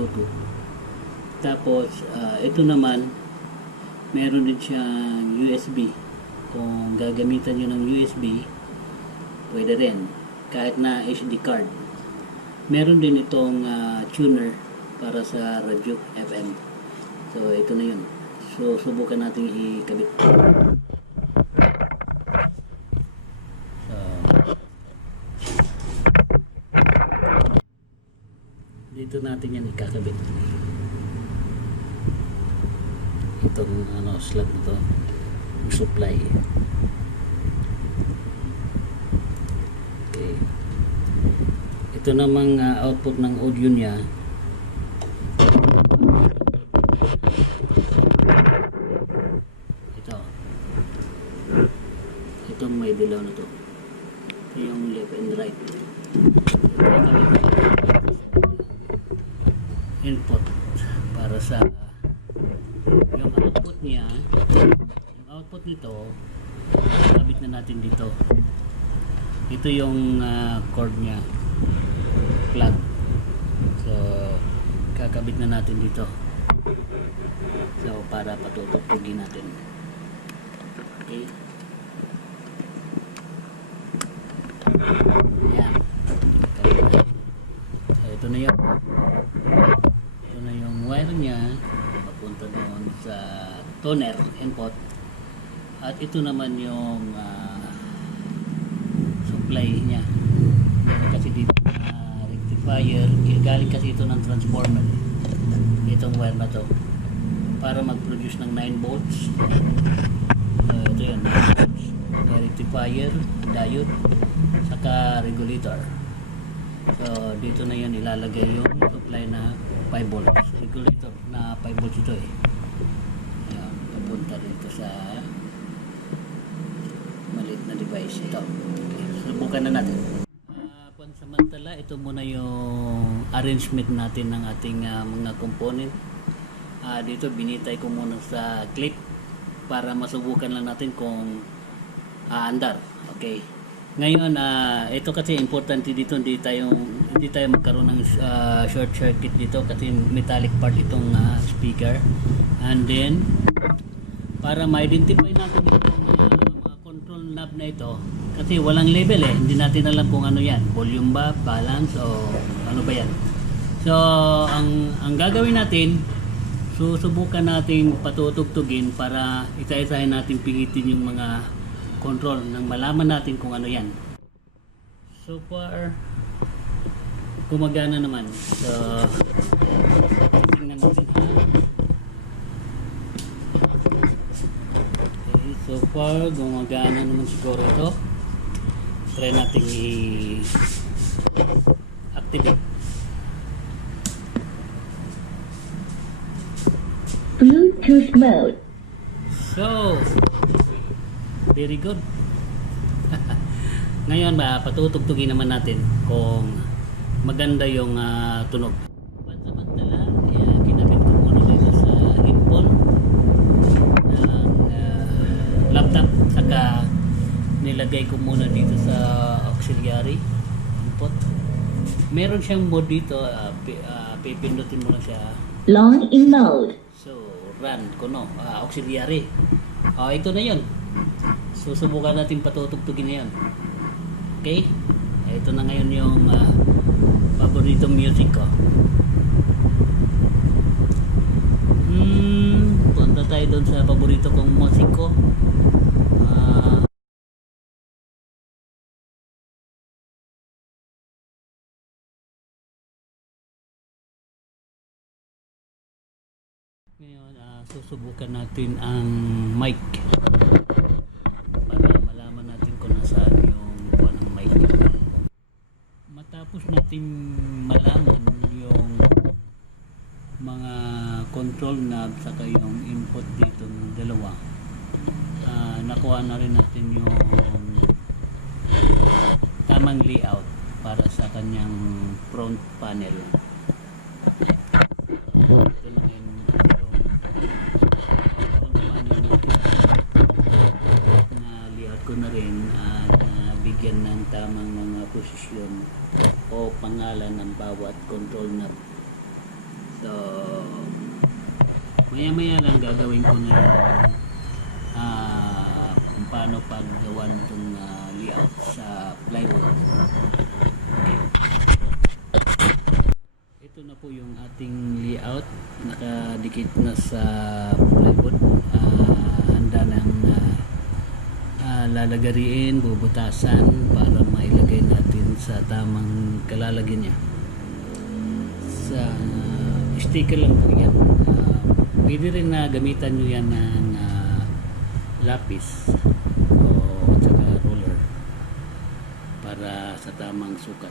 Bluetooth. Tapos ito naman meron din siyang USB. Kung gagamitan nyo ng USB, pwede rin kahit na SD card. Meron din itong tuner para sa radio FM. So ito na yun. So subukan natin ikabit. So dito natin yan ikakabit. Itong slot na to, yung supply. Okay. Ito namang output ng audio niya. Itong may dilaw na to. Ito yung left and right. Input para sa yung output niya. Yung output nito kabit na natin dito. Ito yung cord niya, plug. So kakabit na natin dito. So para patutugtugin natin. Okay. Ayan. So ito na yun. Ito na yung wire niya papunta doon sa toner input. At ito naman yung supply niya. Meron kasi dito na rectifier. Galing kasi ito ng transformer. Itong wire na to para mag-produce ng 9 volts. Ito yun, 9 volts. Rectifier, diode, saka regulator. So dito na yun ilalagay yung supply na 5 volts. Regulator na 5 volts ito eh. Ayan, papunta dito sa maliit na device ito. Subukan na natin. Pansamantala, ito muna yung arrangement natin ng ating mga component. Dito binitay ko muna sa clip para masubukan lang natin kung aandar. Okay. Ngayon, ito kasi importante dito, hindi tayo magkaroon ng short circuit dito kasi metallic part itong speaker. And then para ma-identify natin itong mga control knob na ito kasi walang label eh, hindi natin alam kung ano yan, volume ba, balance o ano ba yan. So ang gagawin natin, susubukan natin patutugtugin para isa-isahin natin pingitin yung mga control nang malaman natin kung ano yan. So far gumagana naman. So tingnan natin okay, so far gumagana naman siguro ito. Try natin i-activate. Bluetooth mode. So very good. Ngayon patutugtugin naman natin kung maganda yung tunog. Pansamantala, kinabit ko muna dito sa headphone ng laptop, saka nilagay ko muna dito sa auxiliary input. Meron siyang mode dito, pipindutin mo lang siya. Long in mode. So run ko auxiliary. Ito na yun. Susubukan natin patutugtugin na yun. Okay? Ito na ngayon yung paborito music ko. Punta tayo doon sa paborito kong music ko. Ngayon, susubukan natin ang mic. Malaman natin kung nasaan yung buwan ng mic. Matapos natin malaman yung mga control knob saka yung input dito ng dalawa, nakuha na rin natin yung tamang layout para sa kanyang front panel. Ito na yung ko na rin at bigyan ng tamang mga posisyon o pangalan ng bawat control knob. So, maya-maya lang gagawin ko na yung kung paano paggawa nitong layout sa plywood. Okay. Ito na po yung ating layout, nakadikit na sa plywood. Handa ng lalagariin, bubutasan para mailagay natin sa tamang kalalagyan niya. Sa sticker lang po yan. Pwede rin na gamitan nyo yan ng lapis o tsaka roller para sa tamang sukat.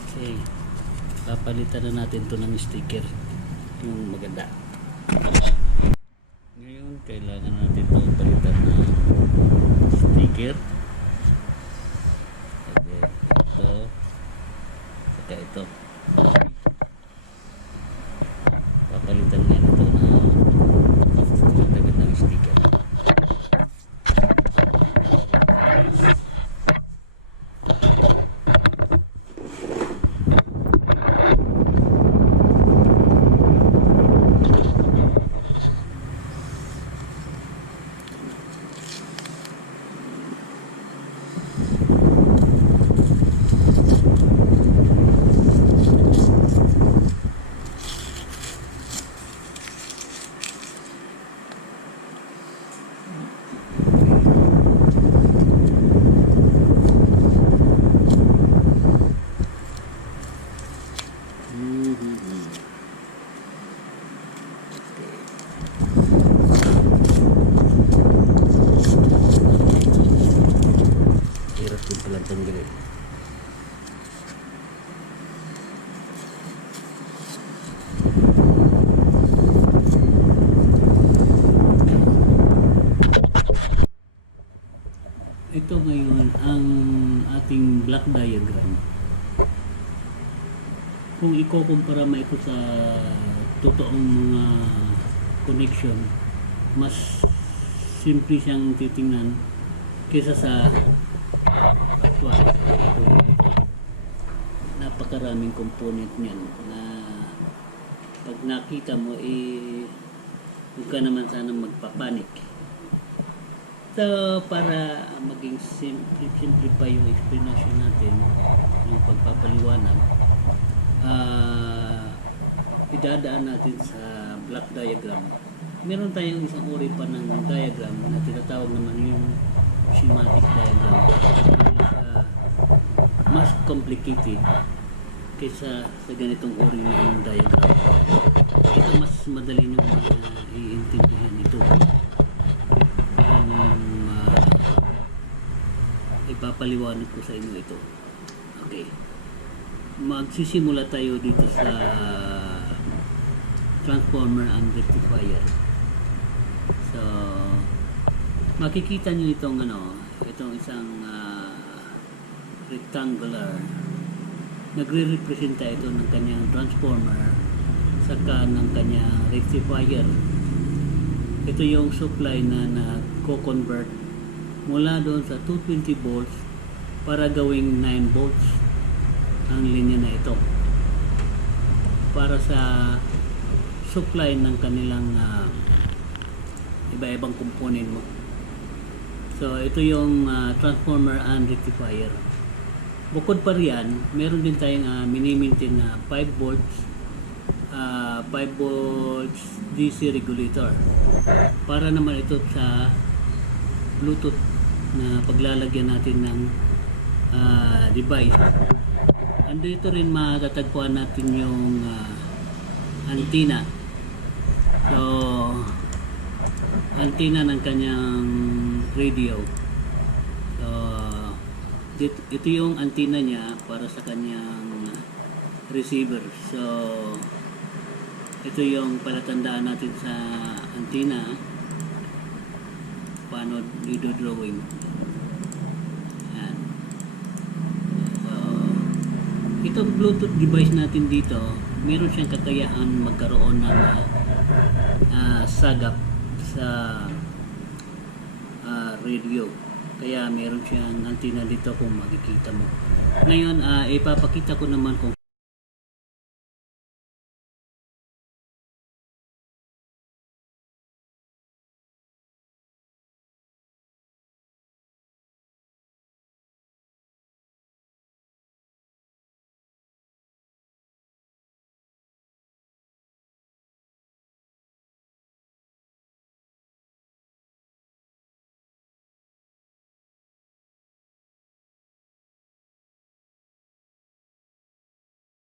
Okay. Papalitan na natin to ng sticker. Yung maganda. Ngayon, kailangan natin to palitan ng sticker. Okay. Ito. Saka ito. Papalitan nga ito na dagdag ng sticker. Hirap din palang tanggalin. Ito ngayon ang ating block diagram. Kung ikukumpara mo ito sa totoong mga connection, mas simple siyang titingnan kaysa sa actual. Napakaraming component niyan na pag nakita mo huwag ka naman sana magpapanik. So, para maging simplify yung explanation natin, yung pagpapaliwanag, idadaan natin sa block diagram. Meron tayong isang uri pa ng diagram na tinatawag naman yung schematic diagram. Mas complicated kaysa sa ganitong uri ng diagram. Ito mas madali nyo iintindihan ito. Ipapaliwanag ko sa inyo ito. Okay. Magsisimula tayo dito sa transformer and rectifier. So, makikita nyo itong itong isang rectangular. Nagre-representa ito ng kanyang transformer saka ng kanyang rectifier. Ito yung supply na nagko-convert mula doon sa 220 volts para gawing 9 volts ang linya na ito para sa supply ng kanilang iba-ibang component mo. So ito yung transformer and rectifier. Bukod pa riyan, meron din tayong mini-maintain na 5 volts 5 volts DC regulator para naman ito sa Bluetooth na paglalagyan natin ng device. Andito rin matatagpuan natin yung antenna. So, antenna ng kanyang radio. So, ito yung antenna niya para sa kanyang receiver. So, ito yung palatandaan natin sa antenna. Paano i-drawing. Yan. So, itong Bluetooth device natin dito, meron siyang kakayahan magkaroon ng sagap sa radio. Kaya meron siyang antenna dito kung makikita mo. Ngayon, ipapakita ko naman kung